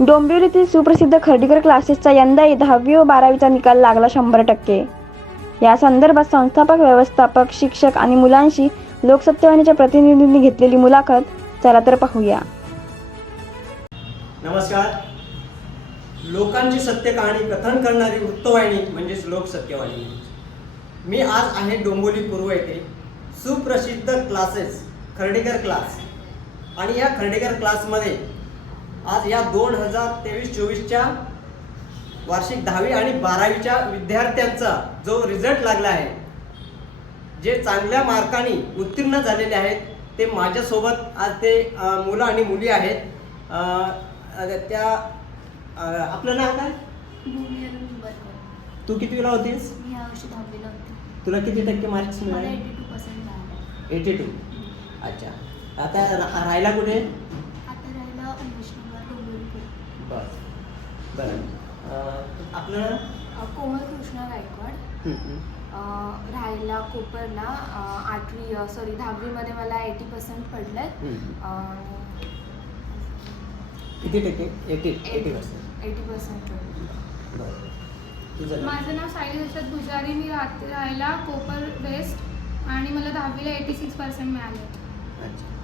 डोंबिवलीतील सुप्रसिद्ध खर्डीकर क्लासेसचा यंदाही दहावी व बारावीचा निकाल लागला शंभर टक्के. या संदर्भात संस्थापक व्यवस्थापक शिक्षक आणि मुलांशी लोकसत्तेवाणीच्या प्रतिनिधींनी घेतलेली मुलाखत चला तर पाहूया. नमस्कार. लोकांची सत्य कहाणी कथन करणारी वृत्तवाहिनी म्हणजेच लोकसत्यवाहिनी मी आज आहे डोंबोली पूर्व येथे. सुप्रसिद्ध क्लासेस खर्डेकर क्लास. आणि या खर्डेकर क्लासमध्ये आज या दोन हजार तेवीस चोवीसच्या वार्षिक दहावी आणि बारावीच्या विद्यार्थ्यांचा जो रिझल्ट लागला आहे जे चांगल्या मार्काने उत्तीर्ण झालेले आहेत ते माझ्यासोबत आज ते मुलं आणि मुली आहेत. त्या आपलं नाव काय. तू कितवीला होतीस? तुला किती टक्के मार्क्स मिळाले? एटी टू अच्छा. आता राहायला कुठे आता राहिला वैष्णववर डोंबिवली बस बरं. आपलं? कोमल कृष्ण गायकवाड. हं, हं. अ, राहायला कोपरला अ, आठवी सॉरी दहावीमध्ये मला एटी पर्सेंट पडले हं. किती टक्के? Eighty eighty percent eighty percent बरं? माझं नाव साई दशरथ पुजारी मी राहते राहायला कोपर वेस्ट आणि मला दहावीला एटी सिक्स पर्सेंट मिळाले अच्छा.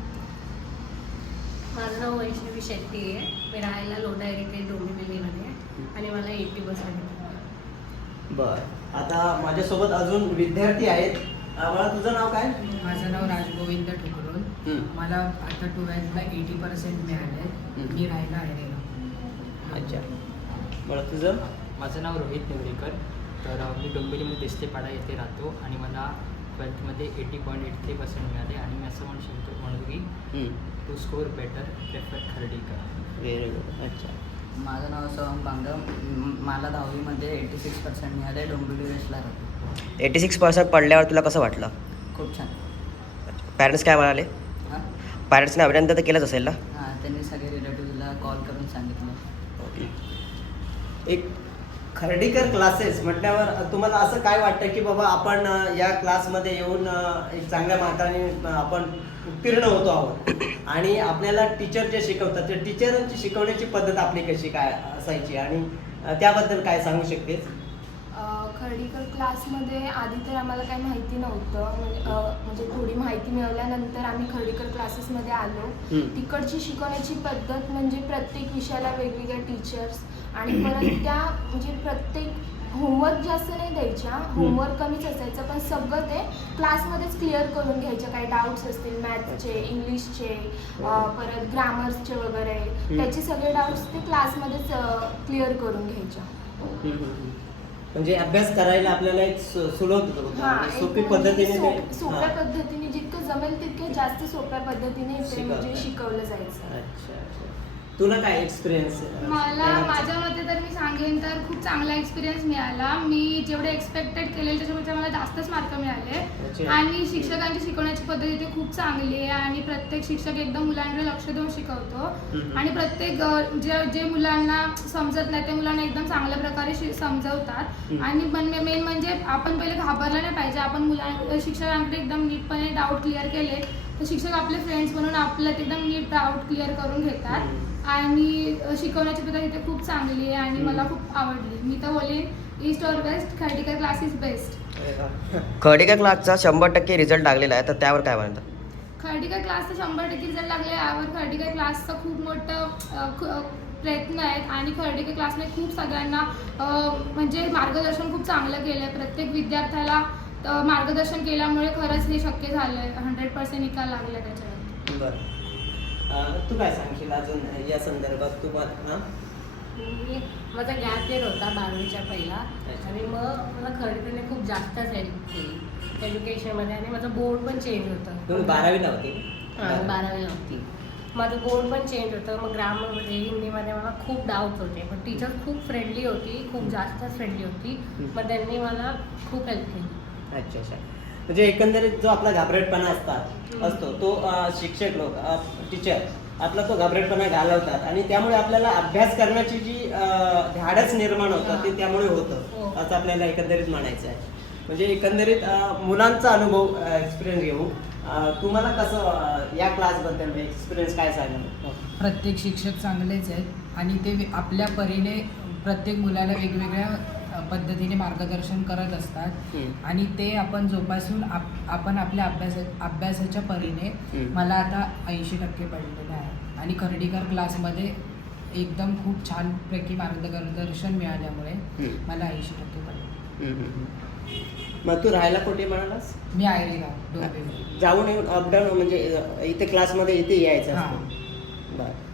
माझं नाव वैष्णवी शेट्टी आहे. मी राहायला लोढा एरिटे डोंबिवलीमध्ये आणि मला एट्टी पर्सेंट बर. आता माझ्यासोबत अजून विद्यार्थी आहेत. मला तुझं नाव काय? माझं नाव राजगोविंद ठुकरून. हं. मला आता ट्वेल्थला एटी पर्सेंट मिळाले. मी राहायला आहे अच्छा. बरं तुझं? माझं नाव रोहित निवडेकर तर मी डोंबिवलीमध्ये देस्तेपाडा येथे राहतो आणि मला ट्वेल्थमध्ये eighty point eight three percent मिळाले आणि मी असं म्हणू शकतो म्हणू की to score better prefer Khardikar very good अच्छा. माझं नाव सोहम बांगम मला दहावीमध्ये एटी सिक्स पर्सेंट मिळाले डोंबिवली वेस्टला राहतो. एटी सिक्स पर्सेंट पडल्यावर तुला कसं वाटलं? खूप छान. पॅरेंट्स काय म्हणाले? हां? पॅरेंट्सने अभिनंदन तर केलंच असेल ना? हां त्यांनी सगळे रिलेटिव्हला कॉल करून सांगितलं. एक खर्डीकर क्लासेस म्हटल्यावर तुम्हाला असं काय वाटतं की बाबा आपण या क्लासमध्ये येऊन एक चांगल्या मार्काने आपण उत्तीर्ण होतो आहोत? आणि आपल्याला टीचर जे शिकवतात ते टीचरांची शिकवण्याची पद्धत आपली कशी काय असायची? आणि त्याबद्दल काय सांगू शकतेस? खर्डीकर क्लासमध्ये आधी तर आम्हाला काही माहिती नव्हतं. म्हणजे म्हणजे थोडी माहिती मिळवल्यानंतर आम्ही खर्डीकर क्लासेसमध्ये आलो. तिकडची शिकवण्याची पद्धत म्हणजे प्रत्येक विषयाला वेगवेगळ्या टीचर्स आणि परत त्या म्हणजे प्रत्येक होमवर्क जास्त नाही द्यायच्या. होमवर्क कमीच असायचं. पण सगळं ते क्लासमध्येच क्लिअर करून घ्यायच्या. काही डाऊट्स असतील मॅथ्सचे इंग्लिशचे परत ग्रामर्सचे वगैरे. त्याचे सगळे डाऊट्स ते क्लासमध्येच क्लिअर करून घ्यायच्या. म्हणजे अभ्यास करायला आपल्याला एक सु- सुलभ हा, म्हणजे एक सोपी म्हणजे पद्धतीने सोप- सोप्या हा. पद्धतीने जितकं जमेल तितके जास्त सोप्या पद्धतीने ते म्हणजे शिकवतात. शिकवलं जायचं अच्छा अच्छा तुला काय एक्सपिरियन्स मला माझ्या मते तर मी सांगेन तर खूप चांगला एक्सपिरियन्स मिळाला. मी जेवढे एक्सपेक्टेड केलेले त्याच्यापेक्षा मला जास्तच मार्क मिळाले. आणि शिक्षकांची शिकवण्याची पद्धती इथे खूप चांगली आहे आणि प्रत्येक शिक्षक एकदम मुलांकडे लक्ष देऊन शिकवतो. आणि प्रत्येक जे जे मुलांना समजत नाही ते मुलांना एकदम चांगल्या प्रकारे समजवतात. आणि मेन म्हणजे आपण पहिले घाबरलं नाही पाहिजे. आपण मुलां शिक्षकांकडे एकदम नीटपणे डाऊट क्लिअर केले. तर शिक्षक आपले फ्रेंड्स म्हणून आपल्याला एकदम नीट डाऊट क्लिअर करून घेतात. आणि शिकवण्याची पद्धत इथे खूप चांगली आहे आणि मला खूप आवडली. मी तर बोलेन ईस्ट और west Khardikar class is best Khardekar क्लासचा शंभर टक्के रिझल्ट लागलेला आहे. तर त्यावर काय म्हणतात? खर्डिकर क्लासचं शंभर टक्के रिझल्ट लागले यावर खर्डिकर क्लासचं खूप मोठं प्रयत्न आहेत. आणि खर्डिकर क्लासने खूप सगळ्यांना म्हणजे मार्गदर्शन खूप चांगलं केलं आहे प्रत्येक विद्यार्थ्याला अ, मार्गदर्शन केल्यामुळे खरंच हे शक्य झालं आहे हंड्रेड पर्सेंट निकाल लागला त्याच्यावर. बरं. तू काय सांगशील अजून या संदर्भात तू मी माझा गॅप येत होता बारावीच्या पहिला. आणि मग मला खरेदीने खूप जास्तच हेल्प केली. एज्युकेशनमध्ये आणि माझं बोर्ड पण चेंज होतं. तुम्ही बारावीला होती? हां बारावीला होती. माझं बोर्ड पण चेंज होतं. मग ग्रामरमध्ये हिंदीमध्ये मला खूप डाऊट होते. पण टीचर खूप फ्रेंडली होती. खूप जास्तच फ्रेंडली होती. मग त्यांनी मला खूप हेल्प केली. अच्छा अच्छा. म्हणजे एकंदरीत जो आपला घाबरटपणा असतात असतो तो शिक्षक लोक टीचर आपला तो घाबरटपणा घालवतात. आणि त्यामुळे आपल्याला अभ्यास करण्याची जी अं, धाडस निर्माण होतं ते त्यामुळे होतं हो. असं आपल्याला एकंदरीत म्हणायचं आहे. म्हणजे एकंदरीत मुलांचा अनुभव एक्सपिरियन्स घेऊ. तुम्हाला कसं या क्लासबद्दल एक्सपिरियन्स काय सांगणार प्रत्येक शिक्षक चांगलेच आहेत. आणि ते आपल्या परीने प्रत्येक मुलाला वेगवेगळ्या पद्धतीने मार्गदर्शन करत असतात. आणि ते आपण जोपासून आप आपण आपल्या अभ्यास अभ्यासाच्या परीने. मला आता ऐंशी टक्के पडलेलं आहे आणि खर्डीकर क्लासमध्ये एकदम खूप छानपैकी मार्गदर्शन मिळाल्यामुळे. मला ऐंशी टक्के पडले. मग तू राहायला कुठे म्हणालास मी आयरीला डोंबिवली जाऊन येऊन अपडाऊन म्हणजे इथे क्लासमध्ये इथे यायचं हां. असतं बरं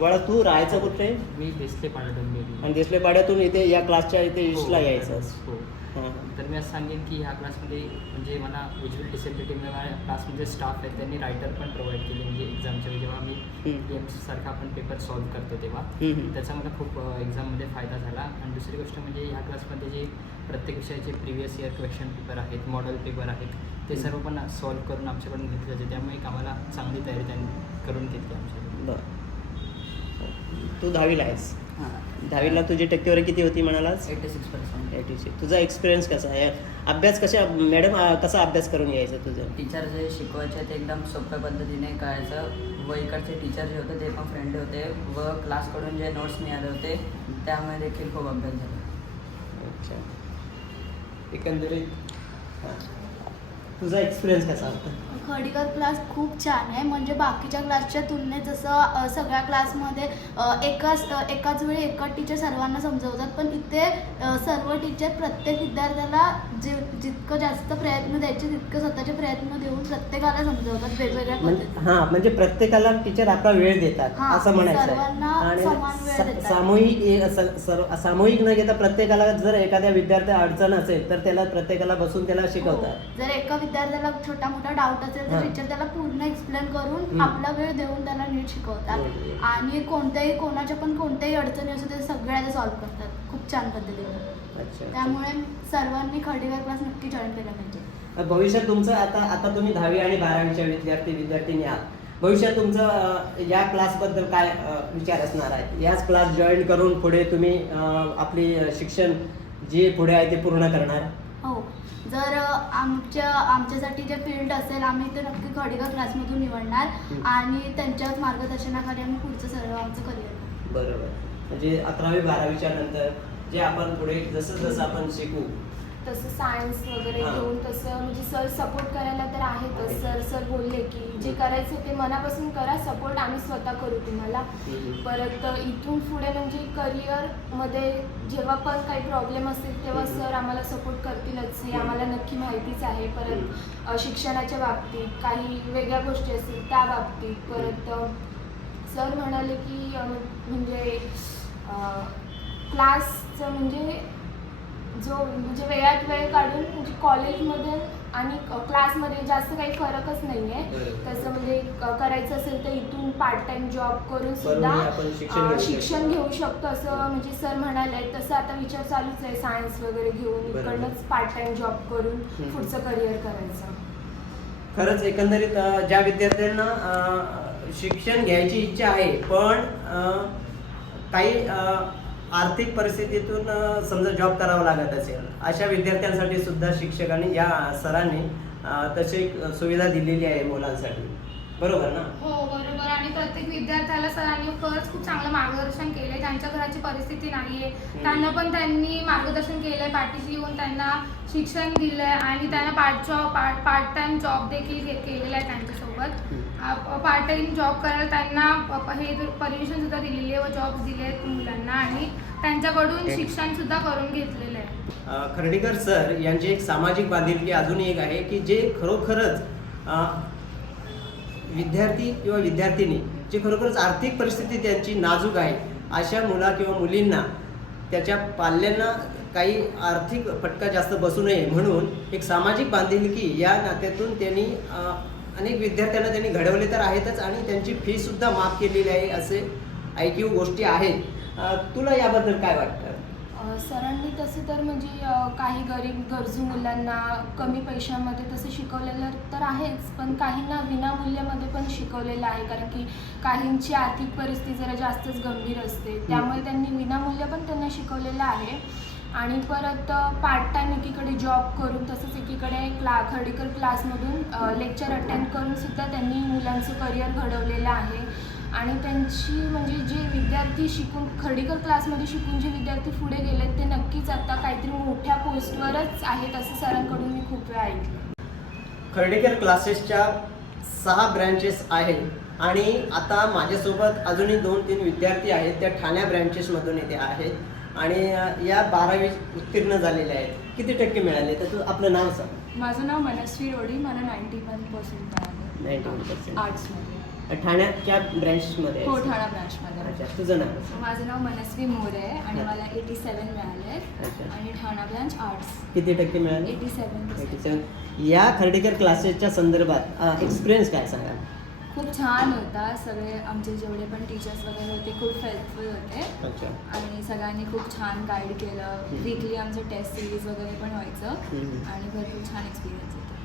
बाळा तू राहायचं कुठे? मी देसले पाडा डोंबिवली आणि देसले पाड्यातून इथे या क्लासच्या इथे हो, ईस्टला यायचं. हो. हां तर मी असं सांगेन की ह्या क्लासमध्ये म्हणजे मला विज्युअल डिसेबिलिटी माझ्या क्लासमध्ये स्टाफ आहे त्यांनी रायटर पण प्रोव्हाइड केले म्हणजे एक्झामच्या वेळी जेव्हा मी हम्म. गेम्ससारखा आपण पेपर सॉल्व्ह करतो तेव्हा. त्याचा मला खूप एक्झाममध्ये फायदा झाला. आणि दुसरी गोष्ट म्हणजे ह्या क्लासमध्ये जे प्रत्येक विषयाचे प्रिव्हियस इयर क्वेश्चन पेपर आहेत मॉडेल पेपर आहेत ते. सर्व पण सॉल्व्ह करून आमच्याकडून घेतले जाते त्यामुळे एक आम्हाला चांगली तयारी त्यांनी करून घेतली आमच्याकडून. बरं. तू दहावीला आहेस. हां. दहावीला तुझी टक्केवारी किती होती म्हणालास? Eighty six percent. Eighty six. तुझा एक्सपिरियन्स कसा आहे? अभ्यास कशा मॅडम कसा अभ्यास करून यायचा तुझं? टीचर जे शिकवायचे ते एकदम सोप्या पद्धतीने कळायचं व इकडचे टीचर जे होते ते पण फ्रेंडली होते. व क्लासकडून जे नोट्स मिळाले होते त्यामुळे देखील खूप अभ्यास झाला. अच्छा. एकंदरीत. तुझा एक्सपिरियन्स कसा होता? खडीकर क्लास खूप छान आहे. म्हणजे बाकीच्या क्लासच्या तुलनेत जसं अ, सगळ्या क्लासमध्ये अ, एकाच अ, एकाच वेळी एकच टीचर सर्वांना समजवतात. पण इथे अ, सर्व टीचर प्रत्येक विद्यार्थ्याला जे जितकं जास्त प्रयत्न द्यायचे तितकं स्वतःचे प्रयत्न देऊन प्रत्येकाला समजवतात वेगवेगळ्या पद्धतीने हां म्हणजे प्रत्येकाला टीचर आपला वेळ देतात हां, असं म्हणायचं. सर्वांना आणि समान वेळ सा- देतात. सामूहिक ए- स- सर्व- सामूहिक न घेता प्रत्येकाला जर एखाद्या विद्यार्थी अडचण असेल तर त्याला प्रत्येकाला बसून त्याला शिकवतात हो. जर एका विद्यार्थ्याला छोटा मोठा डाऊट असेल हां. तर टीचर त्याला पूर्ण एक्सप्लेन करून हम्म. आपला वेळ देऊन त्याला नीट शिकवतात बरोबर. आणि कोणत्याही कोणाच्या पण कोणत्याही अडचणी असो ते सगळ्या ते सॉल्व्ह करतात खूप छान पद्धतीने. अच्छा त्यामुळे सर्वांनी खडीकर क्लास नक्की जॉईन केला पाहिजे. भविष्यात तुमचं आता आता तुम्ही दहावी आणि बारावीच्या विद्यार्थी विद्यार्थिनी आहात. भविष्यात तुमचं अं, या क्लासबद्दल काय अं, विचार असणार आहे? याच क्लास जॉईन करून पुढे तुम्ही अं, आपली अं, शिक्षण जे पुढे आहे ते पूर्ण करणार? हो. जर अ, आमच्या आमच्यासाठी जे फील्ड असेल आम्ही ते नक्की खडीकर क्लासमधून निवडणार हम्म. आणि त्यांच्याच मार्गदर्शनाखाली आम्ही पुढचं सर्व आमचं करिअर बरोबर. म्हणजे अकरावी बारावीच्या नंतर जे आपण पुढे जसं जसं आपण शिकू. तसं सायन्स वगैरे हां. घेऊन तसं म्हणजे सर सपोर्ट करायला तर आहेतच सर सर बोलले की जे करायचं ते मनापासून करा सपोर्ट आम्ही स्वतः करू तुम्हाला. परत इथून पुढे म्हणजे करिअरमध्ये जेव्हा पण काही प्रॉब्लेम असेल तेव्हा हम्म. सर आम्हाला सपोर्ट करतीलच हे आम्हाला नक्की माहितीच आहे. परत अ, शिक्षणाच्या बाबतीत काही वेगळ्या गोष्टी असतील त्या बाबतीत. परत अ, सर म्हणाले की अ, म्हणजे क्लासचं म्हणजे जो म्हणजे वेळात वेळ काढून म्हणजे कॉलेजमध्ये आणि क्लासमध्ये जास्त काही फरकच नाही आहे. तसं म्हणजे करायचं असेल तर इथून पार्ट टाइम जॉब करून सुद्धा शिक्षण घेऊ शकतो. असं म्हणजे सर म्हणाले तसं आता विचार चालूच आहे सायन्स वगैरे घेऊन. इकडनंच पार्ट टाइम जॉब करून. पुढचं करिअर करायचं खरंच एकंदरीत ज्या विद्यार्थ्यांना शिक्षण घ्यायची इच्छा आहे पण काही आर्थिक परिस्थितीतून समजा जॉब करावा लागत असेल अशा विद्यार्थ्यांसाठी सुद्धा शिक्षकांनी या सरांनी तशी एक सुविधा दिलेली आहे मुलांसाठी. बरोबर ना? हो बरोबर. आणि प्रत्येक विद्यार्थ्याला सरांनी खरंच खूप चांगलं मार्गदर्शन केलंय. त्यांच्या घराची परिस्थिती नाहीये. त्यांना पण त्यांनी मार्गदर्शन केलंय पाठीशी येऊन त्यांना शिक्षण दिलंय आणि त्यांना part job part part time job देखील केलेला आहे त्यांच्यासोबत. पार्ट टाइम जॉब करायला त्यांना हे परमिशन सुद्धा दिलेली आहे व जॉब दिले आहेत मुलांना आणि त्यांच्याकडून शिक्षण सुद्धा करून घेतलेलं आहे. खर्डीकर सर यांची एक सामाजिक बांधिलकी अजूनही एक आहे की जे खरोखरच विद्यार्थी किंवा विद्यार्थिनी जे खरोखरच आर्थिक परिस्थिती त्यांची नाजूक आहे अशा मुला किंवा मुलींना त्याच्या पाल्यांना काही आर्थिक फटका जास्त बसू नये म्हणून एक सामाजिक बांधिलकी या नात्यातून त्यांनी अनेक विद्यार्थ्यांना त्यांनी घडवले तर आहेतच आणि त्यांची फीसुद्धा माफ केलेली आहे असे ऐकीव गोष्टी आहेत. तुला याबद्दल काय वाटतं? सरांनी तसं तर म्हणजे काही गरीब गरजू मुलांना कमी पैशामध्ये तसं शिकवलेलं तर आहेच पण काहींना विनामूल्यामध्ये पण शिकवलेलं आहे. कारण की काहींची आर्थिक परिस्थिती जरा जास्तच गंभीर असते. त्यामुळे त्यांनी विनामूल्य पण त्यांना शिकवलेलं आहे. आणि परत पार्ट टाईम एकीकडे जॉब करून तसंच एकीकडे क्ला खर्डीकर क्लासमधून लेक्चर अटेंड करून सुद्धा त्यांनी मुलांचं करिअर घडवलेलं आहे. आणि त्यांची म्हणजे जे विद्यार्थी शिकून खर्डीकर क्लासमध्ये शिकून जे विद्यार्थी पुढे गेलेत ते नक्कीच आता काहीतरी मोठ्या पोस्टवरच आहेत असं सरांकडून मी खूप वेळा ऐकलं. खर्डेकर क्लासेसच्या सहा ब्रँचेस आहेत आणि आता माझ्यासोबत अजूनही दोन तीन विद्यार्थी आहेत त्या ठाण्या ब्रँचेसमधून येते आहेत आणि या बारावी उत्तीर्ण झालेल्या आहेत. किती टक्के मिळाले? तर तू आपलं नाव सांग. माझं नाव मनस्वी रोडी मला ninety one percent ninety one percent आर्ट्समध्ये ठाण्याच्या ब्रँचमध्ये हो ठाणा ब्रांचमध्ये अच्छा तुझं नाव. माझं नाव मनस्वी मोरे आहे आणि. मला एटी सेवन मिळाले आणि ठाणा ब्रांच आर्ट्स किती टक्के मिळाले? Eighty seven 87. या खर्डेकर क्लासेसच्या संदर्भात एक्सपिरियन्स काय सांगा? खूप छान होता. सगळे आमचे जेवढे पण टीचर्स वगैरे होते खूप हेल्पफुल होते. आणि सगळ्यांनी खूप छान गाईड केलं. वीकली आमचं टेस्ट सिरीज वगैरे पण व्हायचं. आणि भरपूर छान एक्सपिरियन्स होता.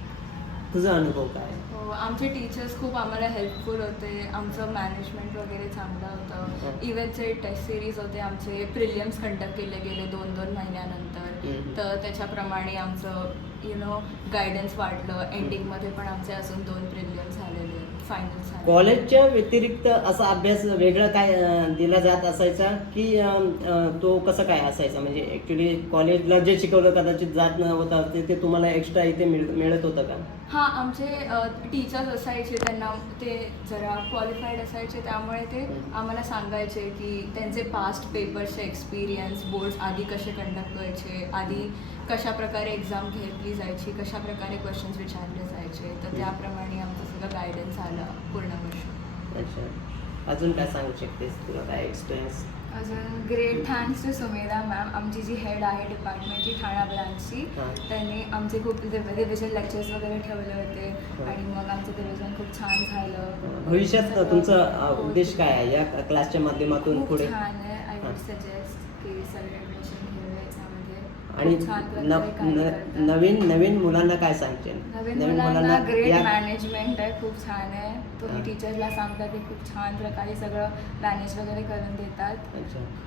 तुझा अनुभव काय? हो आमचे टीचर्स खूप आम्हाला हेल्पफुल होते. आमचं मॅनेजमेंट वगैरे चांगलं होतं. इव्हनचे टेस्ट सिरीज होते. आमचे प्रिलियम्स कंडक्ट केले गेले दोन दोन महिन्यानंतर. तर त्याच्याप्रमाणे आमचं यु नो गायडन्स वाढलं. एंडिंगमध्ये पण आमचे अजून दोन प्रिलियम्स झालेले. फायनल झाले कॉलेजच्या व्यतिरिक्त असा अभ्यास वेगळा काय अं, दिला जात असायचा की अं, अं, तो कसं काय असायचा? म्हणजे ॲक्च्युली कॉलेजला जे शिकवलं कदाचित जात न होता ते ते तुम्हाला एक्स्ट्रा इथे मिळ मिळत होतं का? हां आमचे टीचर्स असायचे त्यांना ते जरा क्वालिफाईड असायचे त्यामुळे ते आम्हाला सांगायचे की त्यांचे पास्ट पेपर्सचे एक्सपिरियन्स बोर्ड्स आधी कसे कंडक्ट व्हायचे आधी कशा प्रकारे एक्झाम घेतली जायची कशा प्रकारे क्वेश्चन्स विचारले जायचे तर त्याप्रमाणे सगळं गायडन्स आलं पूर्ण वर्ष. अच्छा. अजून काय सांगू शकतेस तुला काय एक्सपिरियन्स अजून great thanks to Sumedha ma'am आमची जी हेड आहे डिपार्टमेंटची ठाणा ब्रांचची. त्यांनी आमचे खूप रिव्हिजन लेक्चर्स वगैरे ठेवले होते. आणि मग आमचं रिव्हिजन खूप छान झालं. भविष्यात तुमचा उद्देश काय आहे? या क्लासच्या माध्यमातून खूप पुढे? छान आहे. आय. वुड सजेस्ट की सगळे आणि. नवीन नवीन मुलांना काय सांगशील? नवीन मुलांना ग्रेट मॅनेजमेंट आहे खूप छान आहे. तुम्ही. टीचर्सला सांगता ते खूप छान प्रकारे सगळं मॅनेज वगैरे करून देतात.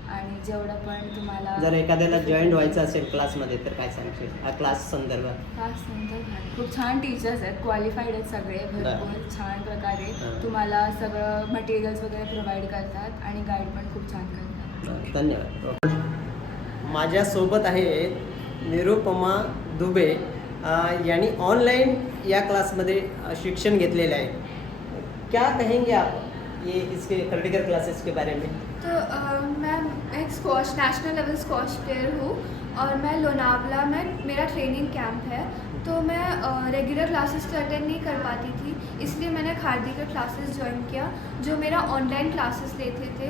आणि जेवढं पण तुम्हाला जर एखाद्याला जॉईन व्हायचं असेल क्लासमध्ये तर काय सांगशील? हा क्लास संदर्भात क्लास भारी. खूप छान टीचर्स आहेत. क्वालिफाईड आहेत सगळे भरपूर छान प्रकारे. तुम्हाला सगळं मटेरियल्स वगैरे प्रोव्हाइड करतात आणि गाईड पण खूप छान करतात. धन्यवाद. माझ्यासोबत आहे निरुपमा दुबे. यांनी ऑनलाइन या क्लासमध्ये शिक्षण घेतलेले आहे. क्या कहेंगे आप ये इसके क्रिटिकल क्लासेस के बारे में? तो मैं एक squash national level squash player हूँ और मैं लोनावला में मेरा ट्रेनिंग कैंप है। तो मैं रेगुलर क्लासेस तो अटेंड नहीं कर पाती थी। इसलिए मैंने खारदी का क्लासेस ज्वाइन किया, जो मेरा ऑनलाइन क्लासेस लेते थे।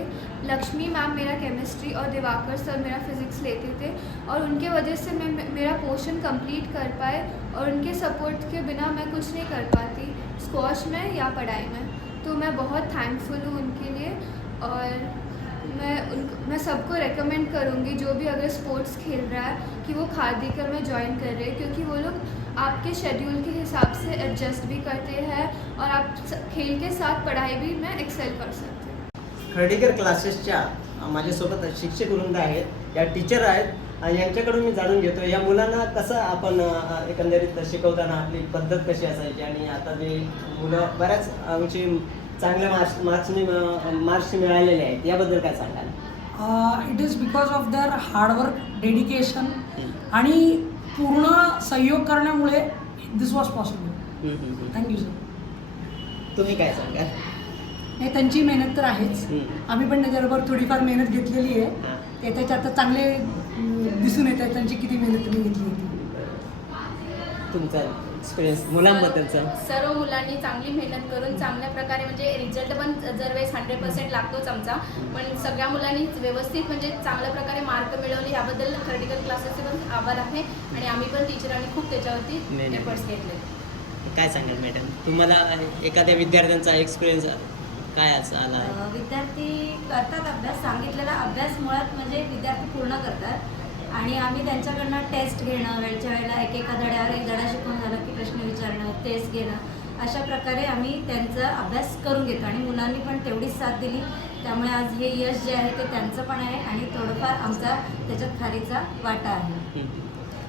लक्ष्मी मैम मेरा केमिस्ट्री और दिवाकर सर मेरा फिज़िक्स लेते थे और उनके वजह से मैं मेरा पोर्शन कंप्लीट कर पाए और उनके सपोर्ट के बिना मैं कुछ नहीं कर पाती स्कॉश में या पढ़ाई में। तो मैं बहुत थैंकफुल हूँ उनके लिए और मैं उन मैं सबको रेकमेंड करूँगी जो भी अगर स्पोर्ट्स खेल रहा है कि वो खारदीकर में ज्वाइन कर रहे हैं क्योंकि वो लोग आपके शेड्यूल के हिसाब से एडजस्ट भी करते हैं और आप स- खेल के साथ पढ़ाई भी में एक्सेल कर सकते खर्डीकर क्लासेसच्या माझ्यासोबत शिक्षक वृंद आहेत या टीचर आहेत यांच्याकडून मी जाणून घेतो या मुलांना कसं आपण एकंदरीत शिकवताना आपली पद्धत कशी असायची? आणि आता जे मुलं बऱ्याच आमची चांगल्या मार्क्स मार्क्सनी मार्क्स मिळालेले आहेत. याबद्दल काय सांगाल? It is because of their hard work dedication आणि पूर्ण सहयोग करण्यामुळे this was possible. Thank you sir तुम्ही काय सांगाल? नाही त्यांची मेहनत तर आहेच. आम्ही पण त्याच्याबरोबर थोडीफार मेहनत घेतलेली आहे. ते त्याच्यात आता चांगले दिसून येत आहे त्यांची किती मेहनत तुम्ही घेतली होती तुमचा एक्सपिरियन्स मुलांबद्दलचा? सर्व मुलांनी चांगली मेहनत करून चांगल्या प्रकारे म्हणजे रिझल्ट पण दरवेळेस हंड्रेड पर्सेंट लागतोच आमचा. पण सगळ्या मुलांनी व्यवस्थित म्हणजे चांगल्या प्रकारे मार्क मिळवले याबद्दल थर्टिकल क्लासेसचे पण आभार आहे. आणि आम्ही पण टीचरांनी खूप त्याच्यावरती. एफर्ट्स घेतले. काय सांगाल मॅडम तुम्हाला एखाद्या विद्यार्थ्यांचा एक्सपिरियन्स काय असा आला? विद्यार्थी करतात अभ्यास. सांगितलेला अभ्यास मुळात म्हणजे विद्यार्थी पूर्ण करतात. आणि आम्ही त्यांच्याकडनं टेस्ट घेणं वेळच्या वेळेला एक एका धड्यावर एक धडा शिकून झालं की प्रश्न विचारणं टेस्ट घेणं अशा प्रकारे आम्ही त्यांचा अभ्यास करून घेतो. आणि मुलांनी पण तेवढीच साथ दिली. त्यामुळे आज हे यश जे आहे ते त्यांचं पण आहे आणि थोडंफार आमचा त्याच्यात खारीचा वाटा आहे.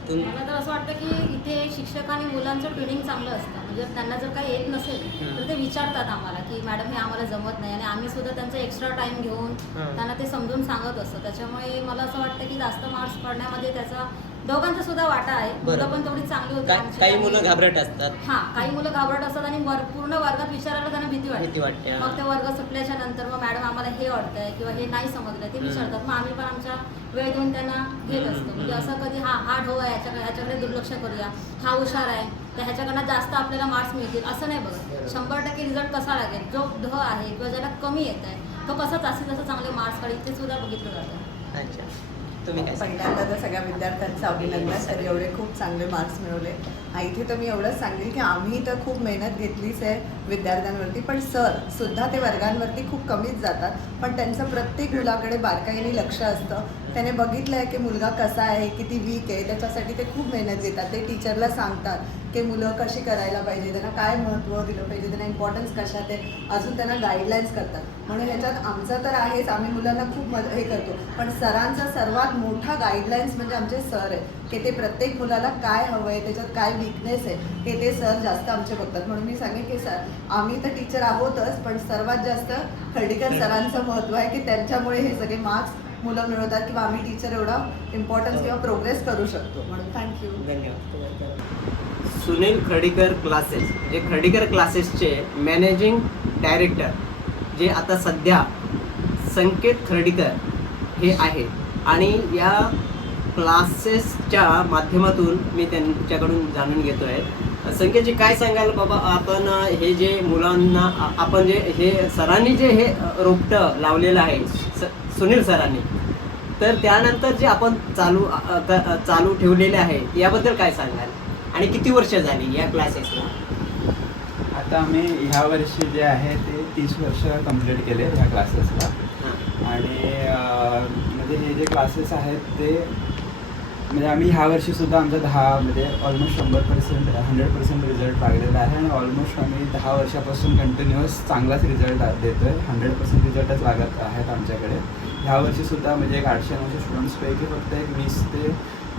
मला तर असं वाटतं की इथे शिक्षक आणि मुलांचं ट्रेनिंग चांगलं असतं. म्हणजे त्यांना जर काही येत नसेल तर ते विचारतात आम्हाला की मॅडम हे आम्हाला जमत नाही. आणि आम्ही सुद्धा त्यांचा एक्स्ट्रा टाइम घेऊन. त्यांना ते समजून सांगत असतो. त्याच्यामुळे मला असं वाटतं की जास्त मार्क्स पडण्यामध्ये त्याचा दोघांचा सुद्धा वाटा आहे. मुलं. पण तेवढी चांगली होती का- आमची काही मुलं घाबरट असतात. हा काही मुलं घाबरट असतात आणि वर पूर्ण वर्गात विचारायला त्यांना भीती वाटते. भीती वाटते, हा. मग ते वर्ग सुटल्याच्या नंतर मग मॅडम आम्हाला हे वाटतंय किंवा हे नाही समजलं ते हम्म. विचारतात. मग आम्ही पण आमच्या वेळ देऊन त्यांना घेत असतो. म्हणजे असं कधी हा हा ढो आहे ह्याच्याकडे ह्याच्याकडे दुर्लक्ष करूया. हा हुशार आहे. तर ह्याच्याकडनं जास्त आपल्याला मार्क्स मिळतील. असं नाही बघत. शंभर टक्के रिझल्ट कसा लागेल? जो ढ आहे किंवा ज्याला कमी येत आहे तो कसा जास्तीत जास्त चांगले मार्क्स काढेल ते सुद्धा बघितलं जातं. अच्छा. तुम्ही काय पहिल्यांदा तर सगळ्या विद्यार्थ्यांचं अभिनंदन. सर एवढे खूप चांगले मार्क्स मिळवले. इथे तर मी एवढंच सांगेल की आम्ही तर खूप मेहनत घेतलीच आहे विद्यार्थ्यांवरती पण सर सुद्धा ते वर्गांवरती खूप कमीच जातात. पण त्यांचं प्रत्येक मुलाकडे बारकाईने लक्ष असतं. त्याने बघितलं आहे की मुलगा कसा आहे किती वीक आहे त्याच्यासाठी ते खूप मेहनत घेतात. ते टीचरला सांगतात की मुलं कशी करायला पाहिजे त्यांना काय महत्त्व दिलं पाहिजे त्यांना इम्पॉर्टन्स कशात आहे. अजून त्यांना गाईडलाईन्स करतात. म्हणून ह्याच्यात आमचं तर आहेच आम्ही मुलांना खूप मद हे करतो. पण सरांचा सर्वात मोठा गाईडलाईन्स म्हणजे आमचे सर आहे की ते प्रत्येक मुलाला काय हवं आहे त्याच्यात काय विकनेस आहे हे ते सर जास्त आमचे बघतात. म्हणून मी सांगेन की सर आम्ही तर टीचर आहोतच पण सर्वात जास्त खर्डीकर सरांचं महत्त्व आहे की त्यांच्यामुळे हे सगळे मार्क्स मुलं मिळवतात किंवा आम्ही टीचर एवढा इम्पॉर्टन्स किंवा प्रोग्रेस करू शकतो. म्हणून थँक्यू धन्यवाद. सुनील खर्डीकर क्लासेस म्हणजे खर्डीकर क्लासेसचे मॅनेजिंग डायरेक्टर जे आता सध्या संकेत खर्डीकर हे आहेत. आणि या क्लासेसच्या माध्यमातून मी त्यांच्याकडून जाणून घेतो आहे संकेतजी काय सांगाल बाबा? आपण हे जे मुलांना आपण जे हे सरांनी जे हे रोपटं लावलेलं आहे स सुनील सरांनी तर त्यानंतर जे आपण चालू चालू ठेवलेले आहे याबद्दल काय सांगाल? आणि किती वर्ष झाली या क्लासेसला आता आम्ही ह्या वर्षी जे आहे ते तीस वर्ष कंप्लीट केले ह्या क्लासेसला आणि म्हणजे हे जे क्लासेस आहेत ते म्हणजे आम्ही ह्या वर्षीसुद्धा आमचा दहा म्हणजे ऑलमोस्ट शंभर पर्सेंट हंड्रेड पर्सेंट रिझल्ट लागलेला आहे आणि ऑलमोस्ट आम्ही दहा वर्षापासून कंटिन्युअस चांगलाच रिझल्ट देतो आहे हंड्रेड पर्सेंट रिझल्टच लागत आहेत आमच्याकडे. ह्या वर्षीसुद्धा म्हणजे एक आठशे नऊशे स्टुडंट्सपैकी फक्त एक वीस ते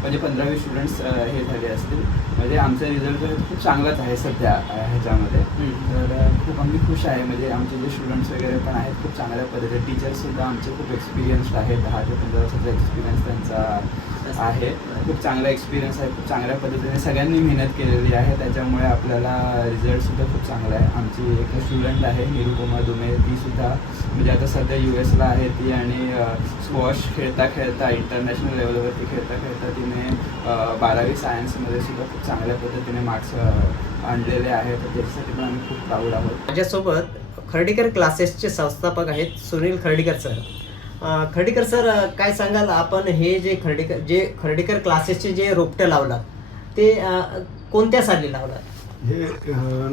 म्हणजे पंधरा वीस स्टुडंट्स हे झाले असतील. म्हणजे आमचा रिझल्ट जो आहे खूप चांगलाच आहे सध्या ह्याच्यामध्ये. तर खूप आम्ही खुश आहे. म्हणजे आमचे जे स्टुडंट्स वगैरे पण आहेत खूप चांगल्या पद्धतीने. टीचर्ससुद्धा आमचे खूप एक्सपिरियन्स्ड आहेत. दहा ते पंधरा वर्षाचा एक्सपिरियन्स त्यांचा. आहे. खूप चांगला एक्सपिरियन्स आहे खूप चांगल्या पद्धतीने सगळ्यांनी मेहनत केलेली आहे. त्याच्यामुळे आपल्याला रिझल्टसुद्धा खूप चांगला आहे. आमची एक स्टुडंट आहे निरुपमा दुमे. तीसुद्धा म्हणजे आता सध्या यू एसला आहे ती आणि स्क्वॉश खेळता खेळता इंटरनॅशनल लेवलवरती खेळता खेळता तिने बारावी सायन्समध्ये सुद्धा खूप चांगल्या पद्धतीने मार्क्स आणलेले आहेत. त्याच्यासाठी पण आम्ही खूप प्राऊड आहोत. माझ्यासोबत खर्डीकर क्लासेसचे संस्थापक आहेत सुनील खर्डीकर सर खर्डीकर सर काय सांगाल? आपण हे जे खर्डीकर जे खर्डीकर क्लासेसचे जे रोपटं लावलात ते कोणत्या साली लावलात? हे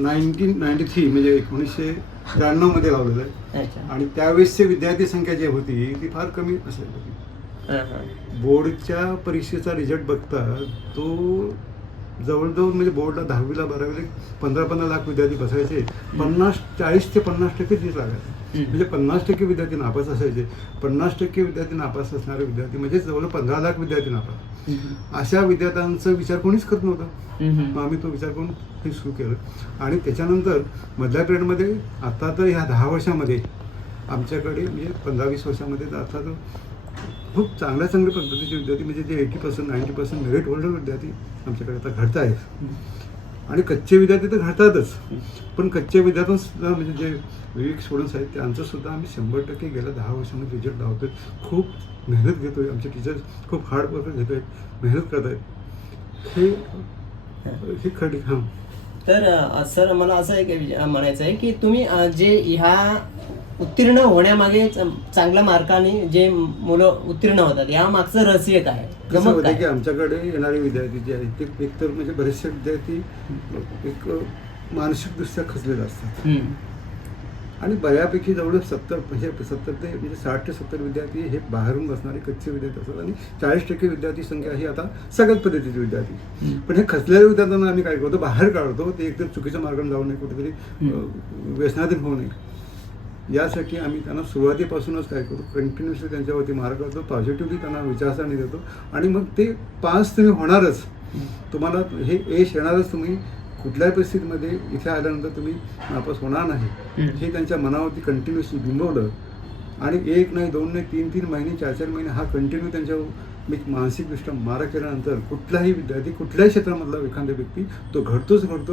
नाईन्टीन नाईन्टी थ्री म्हणजे एकोणीसशे त्र्याण्णवमध्ये लावलेलं आहे. आणि त्यावेळेसची विद्यार्थी संख्या जी होती ती फार कमी असेल होती. बोर्डच्या परीक्षेचा रिझल्ट बघता तो जवळजवळ म्हणजे बोर्डला दहावीला बारावीला पंधरा पंधरा लाख विद्यार्थी बसायचे. पन्नास चाळीस ते पन्नास टक्के तीच लागायचे म्हणजे पन्नास टक्के विद्यार्थी नापास असायचे. पन्नास टक्के विद्यार्थी नापास असणारे विद्यार्थी म्हणजे जवळ पंधरा लाख विद्यार्थी नापास. अशा विद्यार्थ्यांचा विचार कोणीच करत नव्हतं. मग आम्ही तो विचार करून हे सुरू केलं. आणि त्याच्यानंतर मधल्या पिरियडमध्ये आता तर ह्या दहा वर्षामध्ये आमच्याकडे म्हणजे पंधरा वीस वर्षामध्ये तर आता तर खूप चांगल्या चांगल्या पद्धतीचे विद्यार्थी म्हणजे जे eighty percent ninety percent merit holder विद्यार्थी आमच्याकडे आता घडत आहेत आणि कच्चे विद्यार्थी तर घडतातच पण कच्चे विद्यार्थ्यांसुद्धा म्हणजे जे विवेक स्टुडंट्स आहेत त्यांचं सुद्धा आम्ही शंभर टक्के गेल्या दहा वर्षामध्ये रिझल्ट लावतोय खूप मेहनत घेतोय. आमचे टीचर्स खूप हार्ड वर्क घेत आहेत. मेहनत करत आहेत. हे हे खडी हां. तर सर मला असं एक म्हणायचं आहे की तुम्ही जे ह्या उत्तीर्ण होण्यामागे चांगल्या मार्काने जे मुलं उत्तीर्ण होतात या मागचं रहस्य काय कसं होतं की आमच्याकडे येणारे विद्यार्थी जे आहेत ते एकतर म्हणजे बरेचसे विद्यार्थी एक मानसिकदृष्ट्या खचलेले असतात. आणि बऱ्यापैकी जवळ सत्तर म्हणजे सत्तर ते म्हणजे साठ ते सत्तर विद्यार्थी हे बाहेरून बसणारे कच्चे विद्यार्थी असतात आणि चाळीस टक्के विद्यार्थी संख्या ही आता सगळ्याच पद्धतीचे विद्यार्थी. पण हे खचलेल्या विद्यार्थ्यांना आम्ही काय करतो? बाहेर काढतो. ते एकतर चुकीच्या मार्गाने जाऊ नये कुठेतरी व्यसनाधीन होऊ नये. यासाठी आम्ही त्यांना सुरुवातीपासूनच काय करतो कंटिन्युअसली त्यांच्यावरती मार्ग करतो पॉझिटिव्हली त्यांना विचारसरणी देतो. आणि मग ते पास तुम्ही होणारच. तुम्हाला हे यश येणारच तुम्ही कुठल्याही परिस्थितीमध्ये इथे आल्यानंतर तुम्ही नापास होणार नाही. हे त्यांच्या मनावरती कंटिन्युअसली बिंबवलं. आणि एक नाही दोन नाही तीन तीन महिने चार चार महिने हा कंटिन्यू त्यांच्यावर एक मानसिकदृष्ट्या मारा केल्यानंतर कुठलाही विद्यार्थी कुठल्याही क्षेत्रामधला एखादा व्यक्ती तो घडतोच घडतो.